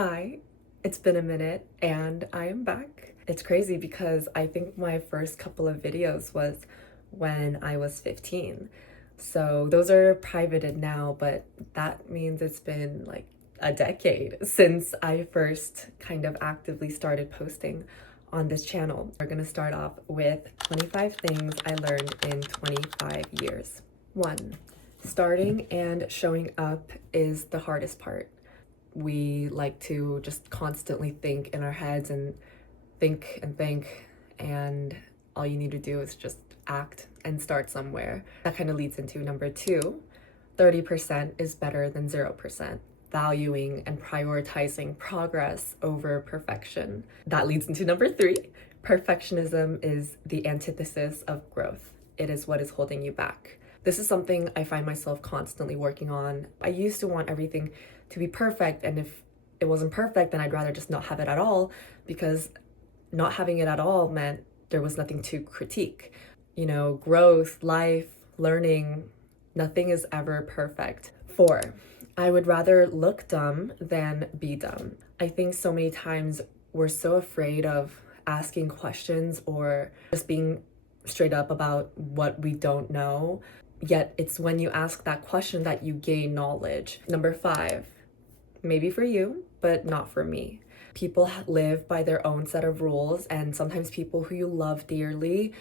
Hi, it's been a minute and I am back. It's crazy because I think my first couple of videos was when I was 15. So those are privated now, but that means it's been like a decade since I first kind of actively started posting on this channel. We're gonna start off with 25 things I learned in 25 years. 1. Starting and showing up is the hardest part. We like to just constantly think in our heads and think and think, and all you need to do is just act and start somewhere. That kind of leads into number 2. 30% is better than 0%. Valuing and prioritizing progress over perfection. That leads into number 3. Perfectionism is the antithesis of growth. It is what is holding you back. This is something I find myself constantly working on. I used to want everything to be perfect, and if it wasn't perfect, then I'd rather just not have it at all, because not having it at all meant there was nothing to critique. You know, growth, life, learning, nothing is ever perfect. 4. I would rather look dumb than be dumb. I think so many times we're so afraid of asking questions or just being straight up about what we don't know. Yet it's when you ask that question that you gain knowledge. Number 5, maybe for you, but not for me. People live by their own set of rules, and sometimes people who you love dearly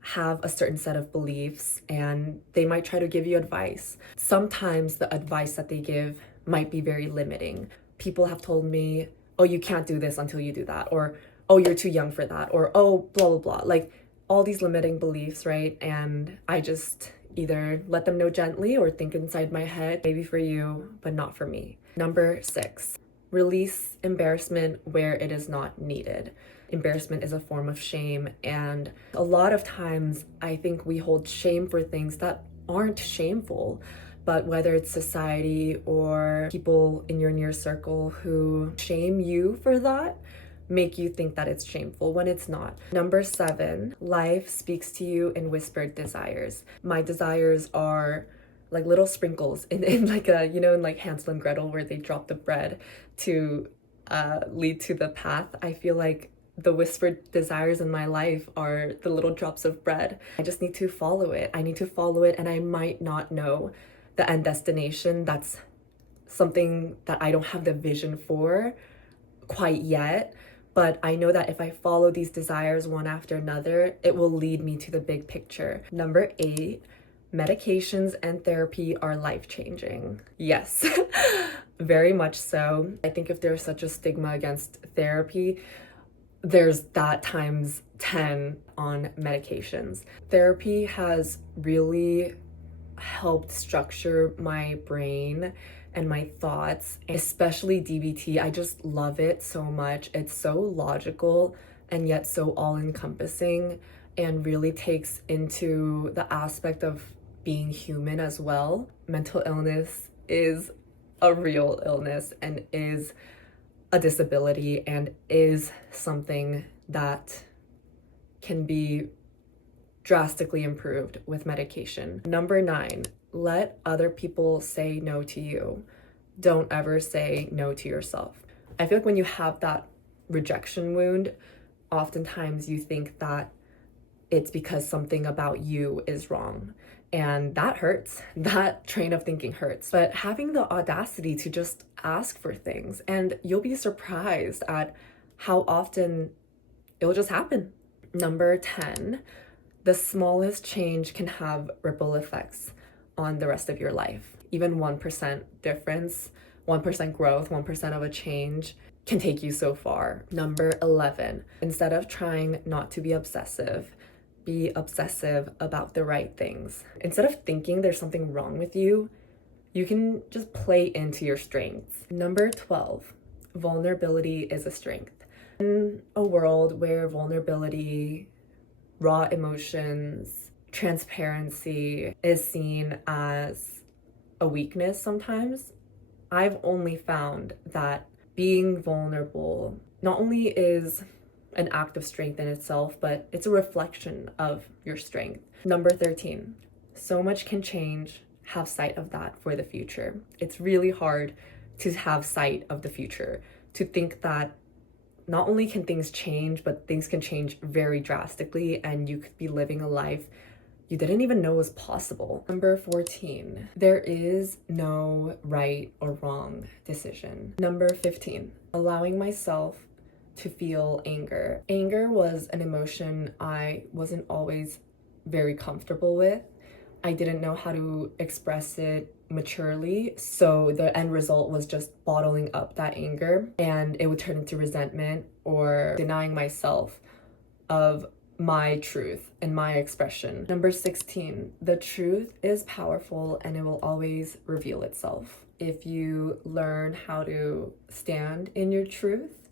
have a certain set of beliefs and they might try to give you advice. Sometimes the advice that they give might be very limiting. People have told me, oh, you can't do this until you do that, or oh, you're too young for that, or oh, blah, blah, blah. Like all these limiting beliefs, right? And I just either let them know gently or think inside my head, maybe for you, but not for me. Number 6, release embarrassment where it is not needed. Embarrassment is a form of shame, and a lot of times I think we hold shame for things that aren't shameful. But whether it's society or people in your near circle who shame you for that, make you think that it's shameful when it's not. Number 7, life speaks to you in whispered desires. My desires are like little sprinkles in like a, you know, in like Hansel and Gretel where they drop the bread to lead to the path. I feel like the whispered desires in my life are the little drops of bread. I just need to follow it. I need to follow it, and I might not know the end destination. That's something that I don't have the vision for quite yet. But I know that if I follow these desires one after another, it will lead me to the big picture. Number 8, medications and therapy are life-changing. Yes, very much so. I think if there's such a stigma against therapy, there's that times 10 on medications. Therapy has really helped structure my brain and my thoughts, especially DBT. I just love it so much. It's so logical and yet so all-encompassing, and really takes into the aspect of being human as well. Mental illness is a real illness and is a disability and is something that can be drastically improved with medication. Number 9, let other people say no to you. Don't ever say no to yourself. I feel like when you have that rejection wound, oftentimes you think that it's because something about you is wrong. And that hurts. That train of thinking hurts. But having the audacity to just ask for things, and you'll be surprised at how often it'll just happen. Number 10, the smallest change can have ripple effects on the rest of your life. Even 1% difference, 1% growth, 1% of a change can take you so far. Number 11, instead of trying not to be obsessive, be obsessive about the right things. Instead of thinking there's something wrong with you, you can just play into your strengths. Number 12, vulnerability is a strength. In a world where vulnerability, raw emotions, transparency is seen as a weakness sometimes, I've only found that being vulnerable not only is an act of strength in itself, but it's a reflection of your strength. Number 13, so much can change. Have sight of that for the future. It's really hard to have sight of the future. to think that not only can things change, but things can change very drastically, and you could be living a life you didn't even know was possible. Number 14, there is no right or wrong decision. Number 15, allowing myself to feel anger. Anger was an emotion I wasn't always very comfortable with. I didn't know how to express it maturely, so the end result was just bottling up that anger, and it would turn into resentment or denying myself of my truth and my expression. Number 16, the truth is powerful and it will always reveal itself. If you learn how to stand in your truth,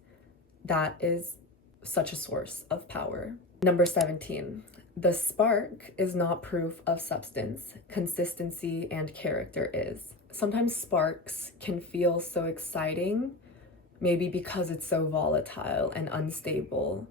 that is such a source of power. Number 17, the spark is not proof of substance. Consistency and character is. Sometimes sparks can feel so exciting, maybe because it's so volatile and unstable,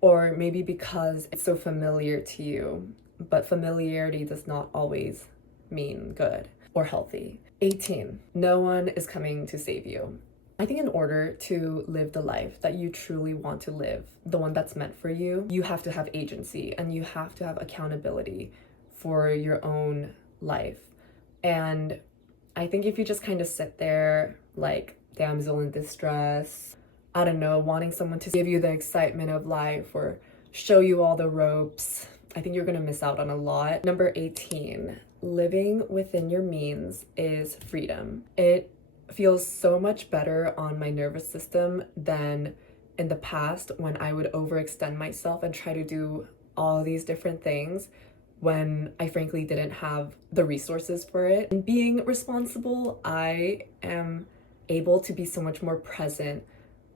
or maybe because it's so familiar to you, but familiarity does not always mean good or healthy. 18, no one is coming to save you. I think in order to live the life that you truly want to live, the one that's meant for you, you have to have agency and you have to have accountability for your own life. And I think if you just kind of sit there like damsel in distress, I don't know, wanting someone to give you the excitement of life or show you all the ropes, I think you're gonna miss out on a lot. Number 18, living within your means is freedom. It feels so much better on my nervous system than in the past when I would overextend myself and try to do all these different things when I frankly didn't have the resources for it. And being responsible, I am able to be so much more present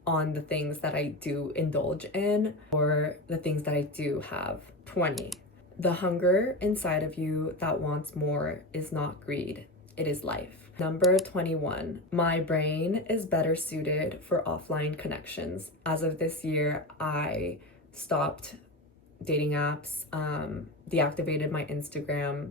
on the things that I do indulge in or the things that I do have. 20, the hunger inside of you that wants more is not greed, it is life. Number 21, my brain is better suited for offline connections. As of this year, I stopped dating apps, deactivated my Instagram.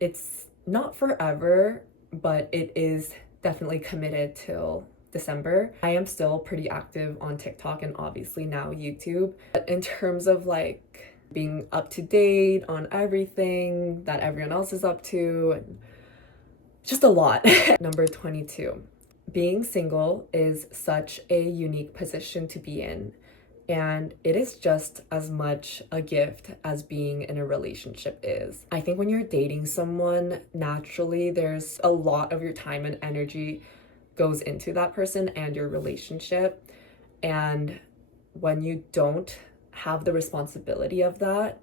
It's not forever, but it is definitely committed till December. I am still pretty active on TikTok and obviously now YouTube. But in terms of like being up to date on everything that everyone else is up to, and just a lot. Number 22, being single is such a unique position to be in. And it is just as much a gift as being in a relationship is. I think when you're dating someone, naturally there's a lot of your time and energy goes into that person and your relationship. And when you don't have the responsibility of that,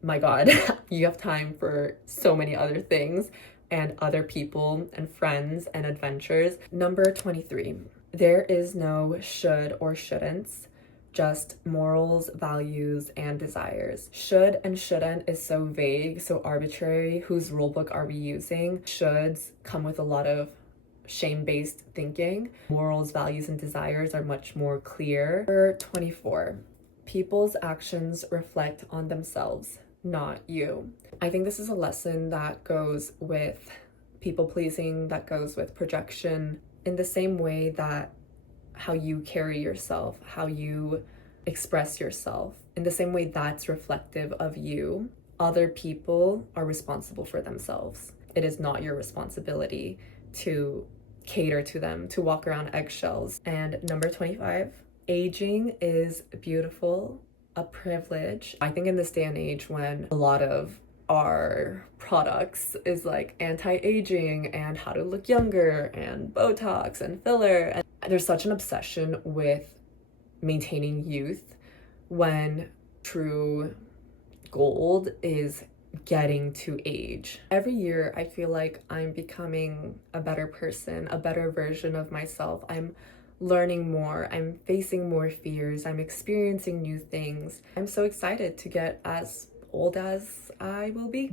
my God, you have time for so many other things and other people and friends and adventures. Number 23, there is no should or shouldn'ts, just morals, values, and desires. Should and shouldn't is so vague, so arbitrary. Whose rulebook are we using? Shoulds come with a lot of shame-based thinking. Morals, values, and desires are much more clear. Number 24, people's actions reflect on themselves, not you. I think this is a lesson that goes with people-pleasing, that goes with projection, in the same way that how you carry yourself, how you express yourself, in the same way that's reflective of you. Other people are responsible for themselves. It is not your responsibility to cater to them, to walk around eggshells. And number 25, aging is beautiful, a privilege. I think in this day and age when a lot of our products is like anti-aging and how to look younger and Botox and filler, and there's such an obsession with maintaining youth when true gold is getting to age. Every year I feel like I'm becoming a better person, a better version of myself. I'm learning more, I'm facing more fears, I'm experiencing new things. I'm so excited to get as old as I will be.